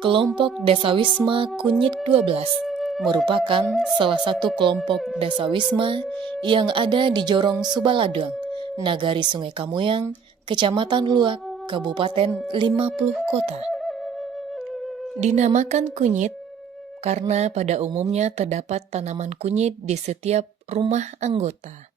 Kelompok Dasawisma Kunyit 12 merupakan salah satu kelompok dasawisma yang ada di Jorong Subaladang, Nagari Sungai Kamuyang, Kecamatan Luak, Kabupaten 50 Kota. Dinamakan kunyit karena pada umumnya terdapat tanaman kunyit di setiap rumah anggota.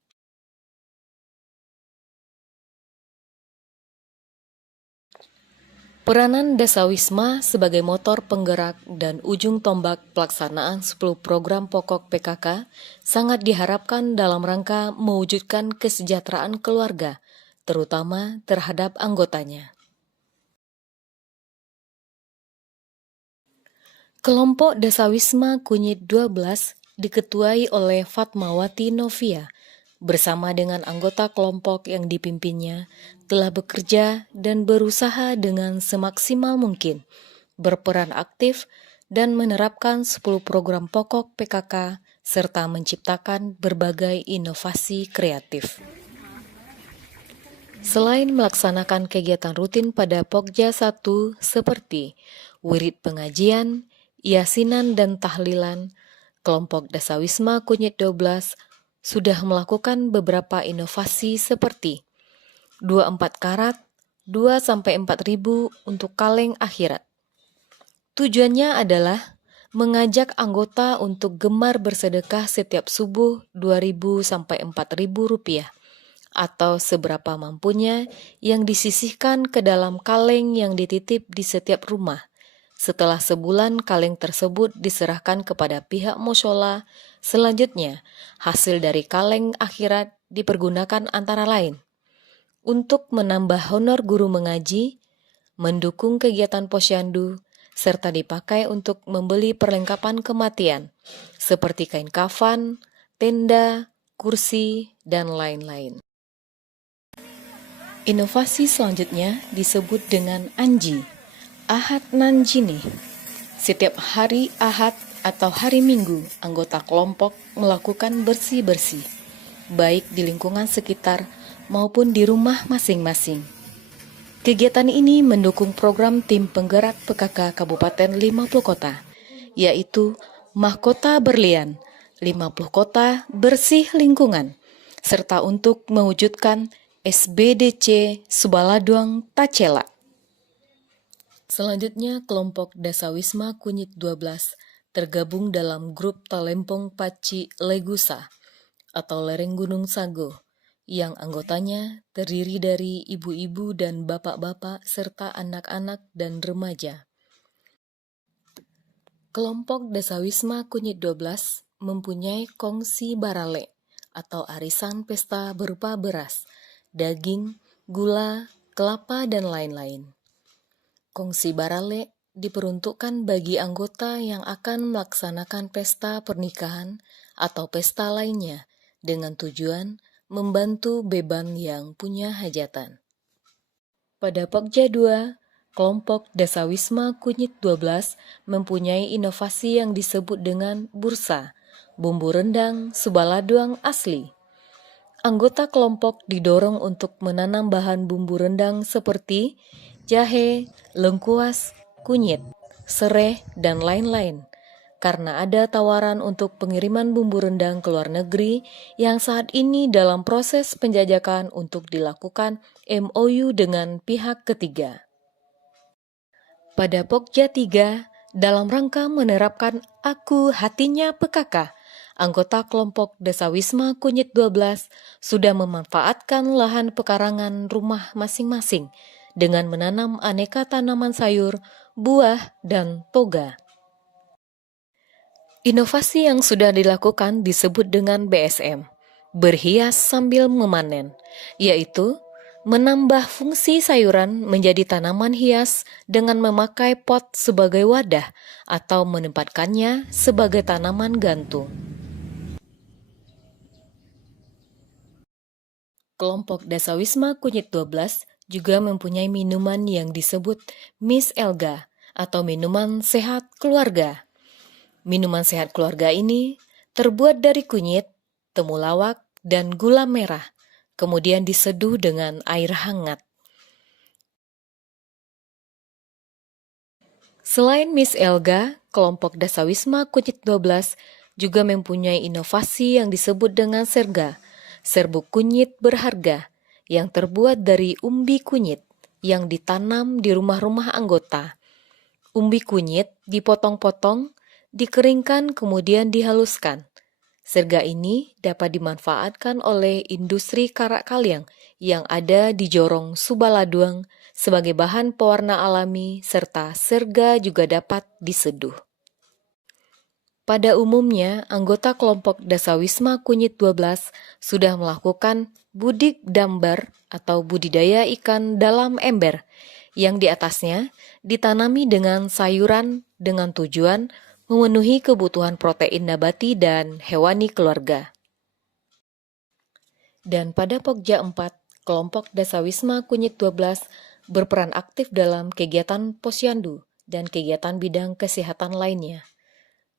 Peranan Dasawisma sebagai motor penggerak dan ujung tombak pelaksanaan 10 program pokok PKK sangat diharapkan dalam rangka mewujudkan kesejahteraan keluarga, terutama terhadap anggotanya. Kelompok Dasawisma Kunyit 12 diketuai oleh Fatmawati Novia, bersama dengan anggota kelompok yang dipimpinnya, telah bekerja dan berusaha dengan semaksimal mungkin, berperan aktif dan menerapkan 10 program pokok PKK, serta menciptakan berbagai inovasi kreatif. Selain melaksanakan kegiatan rutin pada Pokja 1 seperti wirid pengajian, yasinan dan tahlilan, kelompok Dasawisma Kunyit 12 sudah melakukan beberapa inovasi seperti 24 karat, 2-4 ribu untuk kaleng akhirat. Tujuannya adalah mengajak anggota untuk gemar bersedekah setiap subuh 2.000-4.000 rupiah atau seberapa mampunya yang disisihkan ke dalam kaleng yang dititip di setiap rumah. Setelah sebulan kaleng tersebut diserahkan kepada pihak mushola, selanjutnya hasil dari kaleng akhirat dipergunakan antara lain untuk menambah honor guru mengaji, mendukung kegiatan posyandu, serta dipakai untuk membeli perlengkapan kematian seperti kain kafan, tenda, kursi, dan lain-lain. Inovasi selanjutnya disebut dengan Anji, Ahad Nanjini. Setiap hari Ahad atau hari Minggu, anggota kelompok melakukan bersih-bersih, baik di lingkungan sekitar maupun di rumah masing-masing. Kegiatan ini mendukung program tim penggerak PKK Kabupaten 50 Kota, yaitu Mahkota Berlian, 50 Kota Bersih Lingkungan, serta untuk mewujudkan SBDC Subaladang Tacela. Selanjutnya, kelompok Dasawisma Kunyit 12 tergabung dalam grup Talempong Paci Legusa atau lereng Gunung Sago, yang anggotanya terdiri dari ibu-ibu dan bapak-bapak serta anak-anak dan remaja. Kelompok Dasawisma Kunyit 12 mempunyai kongsi barale atau arisan pesta berupa beras, daging, gula, kelapa, dan lain-lain. Kongsi barale diperuntukkan bagi anggota yang akan melaksanakan pesta pernikahan atau pesta lainnya dengan tujuan membantu beban yang punya hajatan. Pada Pokja 2, kelompok Dasawisma Kunyit 12 mempunyai inovasi yang disebut dengan bursa, bumbu rendang Subaladang asli. Anggota kelompok didorong untuk menanam bahan bumbu rendang seperti jahe, lengkuas, kunyit, sereh, dan lain-lain. Karena ada tawaran untuk pengiriman bumbu rendang ke luar negeri yang saat ini dalam proses penjajakan untuk dilakukan MOU dengan pihak ketiga. Pada Pokja 3, dalam rangka menerapkan Aku Hatinya PKK, anggota kelompok Dasawisma Kunyit 12 sudah memanfaatkan lahan pekarangan rumah masing-masing dengan menanam aneka tanaman sayur, buah, dan toga. Inovasi yang sudah dilakukan disebut dengan BSM, berhias sambil memanen, yaitu menambah fungsi sayuran menjadi tanaman hias dengan memakai pot sebagai wadah atau menempatkannya sebagai tanaman gantung. Kelompok Dasawisma Kunyit 12 juga mempunyai minuman yang disebut Miss Elga atau minuman sehat keluarga. Minuman sehat keluarga ini terbuat dari kunyit, temulawak, dan gula merah, kemudian diseduh dengan air hangat. Selain Miss Elga, kelompok Dasawisma Kunyit 12 juga mempunyai inovasi yang disebut dengan serga, serbuk kunyit berharga, yang terbuat dari umbi kunyit yang ditanam di rumah-rumah anggota. Umbi kunyit dipotong-potong, dikeringkan kemudian dihaluskan. Serga ini dapat dimanfaatkan oleh industri karak kalyang yang ada di Jorong Subaladuang sebagai bahan pewarna alami, serta serga juga dapat diseduh. Pada umumnya, anggota kelompok Dasawisma Kunyit 12 sudah melakukan budik dambar atau budidaya ikan dalam ember, yang di atasnya ditanami dengan sayuran dengan tujuan memenuhi kebutuhan protein nabati dan hewani keluarga. Dan pada Pokja 4, kelompok Dasawisma Kunyit 12 berperan aktif dalam kegiatan posyandu dan kegiatan bidang kesehatan lainnya.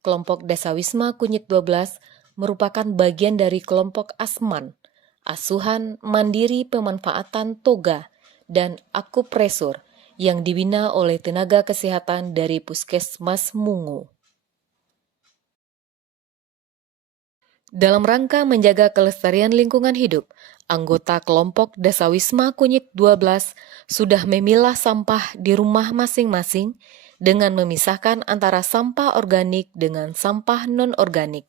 Kelompok Dasawisma Kunyit 12 merupakan bagian dari kelompok Asman, Asuhan Mandiri Pemanfaatan Toga dan Akupresur, yang dibina oleh tenaga kesehatan dari Puskesmas Mungu. Dalam rangka menjaga kelestarian lingkungan hidup, anggota kelompok Dasawisma Kunyit 12 sudah memilah sampah di rumah masing-masing dengan memisahkan antara sampah organik dengan sampah non-organik.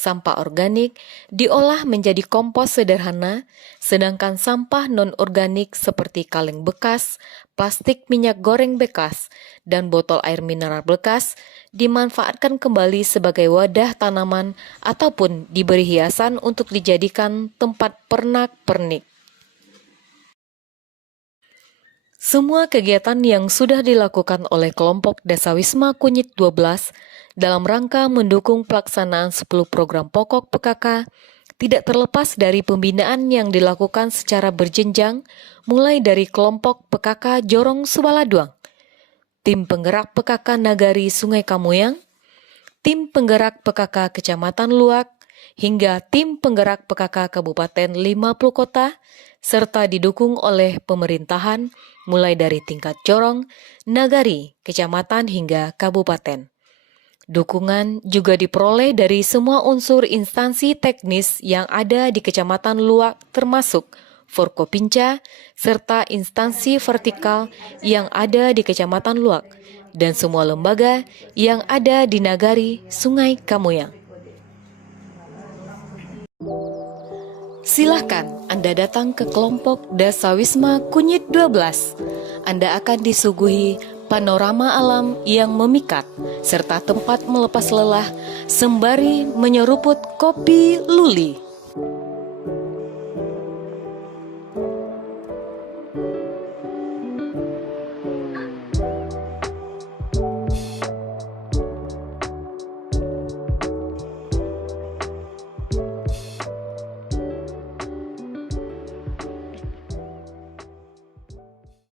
Sampah organik diolah menjadi kompos sederhana, sedangkan sampah non-organik seperti kaleng bekas, plastik minyak goreng bekas, dan botol air mineral bekas dimanfaatkan kembali sebagai wadah tanaman ataupun diberi hiasan untuk dijadikan tempat pernak-pernik. Semua kegiatan yang sudah dilakukan oleh kelompok Dasawisma Kunyit 12 dalam rangka mendukung pelaksanaan 10 program pokok PKK tidak terlepas dari pembinaan yang dilakukan secara berjenjang mulai dari kelompok PKK Jorong Subaladuang, tim penggerak PKK Nagari Sungai Kamuyang, tim penggerak PKK Kecamatan Luak, hingga tim penggerak PKK Kabupaten 50 Kota, serta didukung oleh pemerintahan mulai dari tingkat Jorong, Nagari, Kecamatan hingga Kabupaten. Dukungan juga diperoleh dari semua unsur instansi teknis yang ada di Kecamatan Luak termasuk Forkopinca serta instansi vertikal yang ada di Kecamatan Luak dan semua lembaga yang ada di Nagari Sungai Kamuyang. Silahkan Anda datang ke kelompok Dasawisma Kunyit 12. Anda akan disuguhi panorama alam yang memikat, serta tempat melepas lelah sembari menyeruput kopi luli.